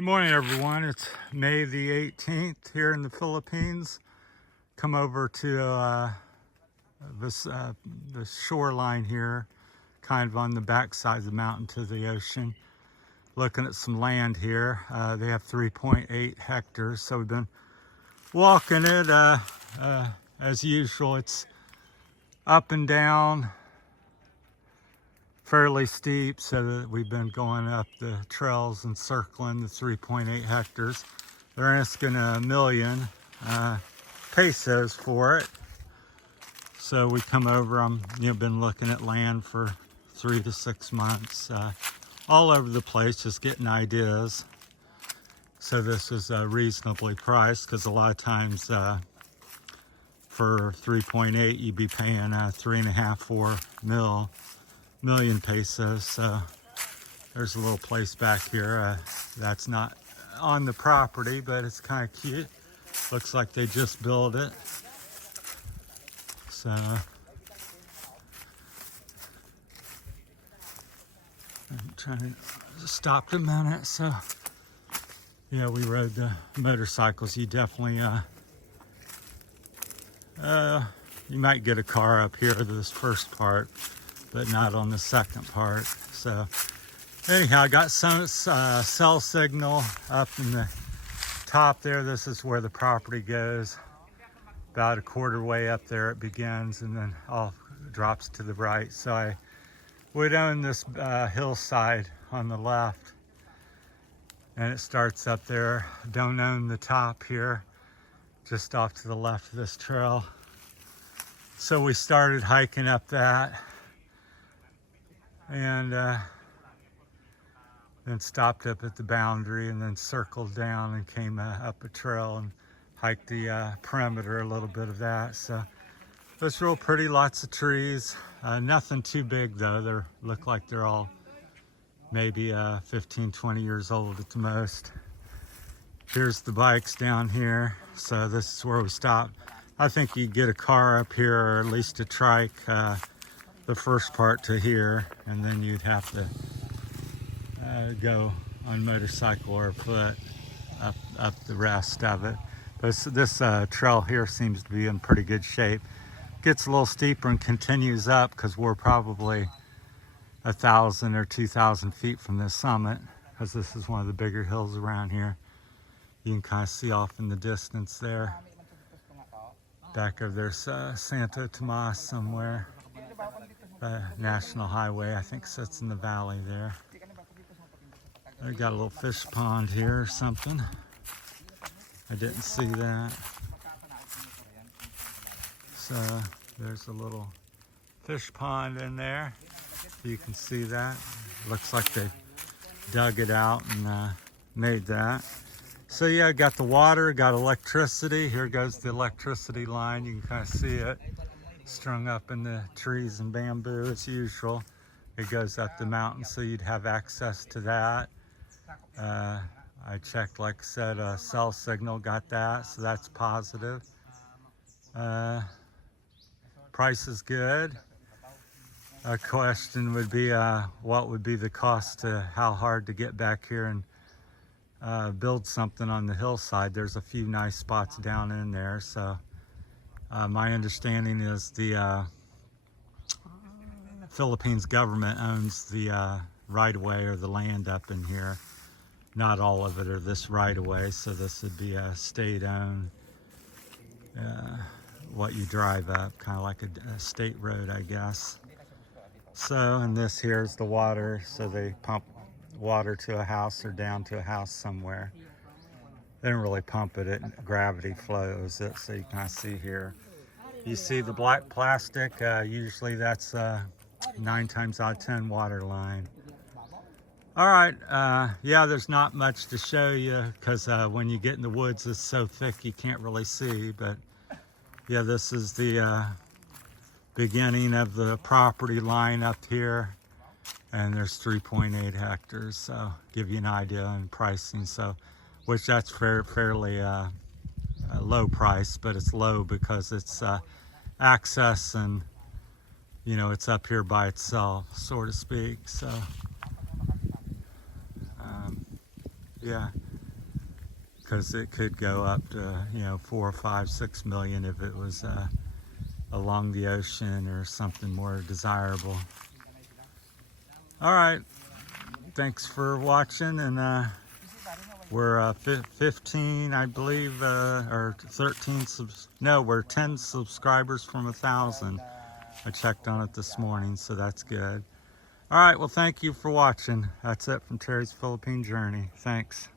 Good morning, everyone. It's May the 18th here in the Philippines. Come over to the shoreline here, kind of on the backside of the mountain to the ocean. Looking at some land here. They have 3.8 hectares, so we've been walking it. As usual, it's up and down, fairly steep, so that we've been going up the trails and circling the 3.8 hectares. They're asking $1 million pesos for it. So we come over. Been looking at land for 3 to 6 months, all over the place, just getting ideas. So this was reasonably priced, because a lot of times for 3.8 you'd be paying 3.5, 4 million pesos. So there's a little place back here that's not on the property, but it's kind of cute. Looks like they just built it. So I'm trying to stop a minute. So yeah, we rode the motorcycles. You definitely you might get a car up here to this first part, but not on the second part. So anyhow, I got some cell signal up in the top there. This is where the property goes. About a quarter way up there it begins, and then all drops to the right. So I would own this hillside on the left, and it starts up there. Don't own the top here, just off to the left of this trail. So we started hiking up that, and then stopped up at the boundary, and then circled down and came up a trail and hiked the perimeter, a little bit of that. So it's real pretty, lots of trees. Nothing too big though. They look like they're all maybe 15, 20 years old at the most. Here's the bikes down here. So this is where we stopped. I think you get a car up here, or at least a trike, the first part to here, and then you'd have to go on motorcycle or foot up the rest of it. But this trail here seems to be in pretty good shape. Gets a little steeper and continues up, because we're probably 1,000 or 2,000 feet from the summit, because this is one of the bigger hills around here. You can kind of see off in the distance there. Back over there's Santo Tomas somewhere. National Highway, I think, sits in the valley there. They got a little fish pond here or something. I didn't see that. So there's a little fish pond in there. You can see that. Looks like they dug it out and made that. So yeah, got the water, got electricity. Here goes the electricity line. You can kind of see it strung up in the trees and bamboo as usual. It goes up the mountain, so you'd have access to that. I checked, like I said, cell signal, got that, so that's positive. Price is good. A question would be, what would be the cost to how hard to get back here and build something on the hillside. There's a few nice spots down in there. So my understanding is the Philippines government owns the right-of-way or the land up in here. Not all of it are this right-of-way, so this would be a state-owned, what you drive up, kind of like a state road, I guess. So, and this here is the water, so they pump water to a house or down to a house somewhere. They don't really pump it, gravity flows it, so you kind of see here. You see the black plastic, usually that's 9 times out of 10 water line. All right, yeah, there's not much to show you, because when you get in the woods, it's so thick you can't really see. But yeah, this is the beginning of the property line up here, and there's 3.8 hectares. So give you an idea on pricing. So, which that's fairly low price, but it's low because it's access, and you know, it's up here by itself, so to speak. So yeah, because it could go up to, you know, 4, 5, 6 million if it was along the ocean or something more desirable. All right, thanks for watching, and we're 15, I believe, or 13 no, we're 10 subscribers from 1,000. I checked on it this morning, so that's good. All right, well, thank you for watching. That's it from Terry's Philippine Journey. Thanks.